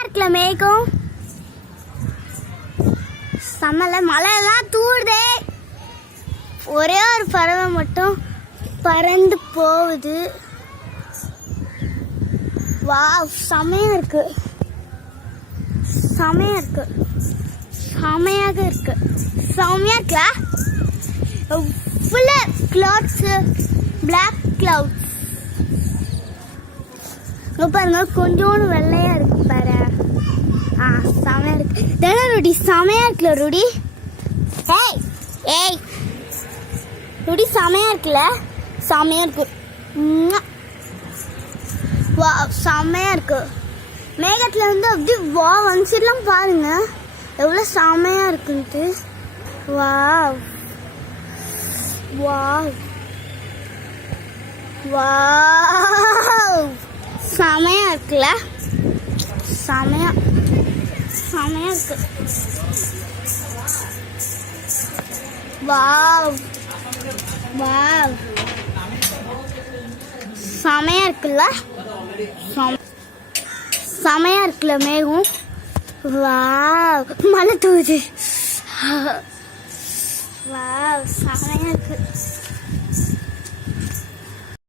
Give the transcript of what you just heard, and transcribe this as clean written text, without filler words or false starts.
இருக்குல்ல மேகம் சமல மழைலாம் தூடுதே. ஒரே ஒரு பறவை மட்டும் பறந்து போகுது. வா செமையா இருக்கு, செமையா இருக்கு, செமையாக இருக்கு, செமையா இருக்குல்ல. ஃபுல்லா கிளவுட்ஸ், பிளாக் கிளவுட்ஸ். பாருங்க கொஞ்சோண்டு வெள்ளையா இருக்கு பாரு. செமையா இருக்கு தானே ருடி, செமையா இருக்குல்ல ருடி. ஏய் ஏய் ருடி செமையா இருக்குல்ல, செமையா இருக்கு. வா செமையா இருக்கு. மேகத்துல இருந்து அப்படி வா வந்துடலாம் பாருங்க எவ்வளோ செமையா இருக்குன்ட்டு. வா வா வா செமையா இருக்குல்ல, செமையா செமையா இருக்கு. வாவ் வாவ் செமையா இருக்குல்ல, செமையா இருக்குல்ல மேகம். வாவ் மழை தூவுது. வாவ் செமையா இருக்கு.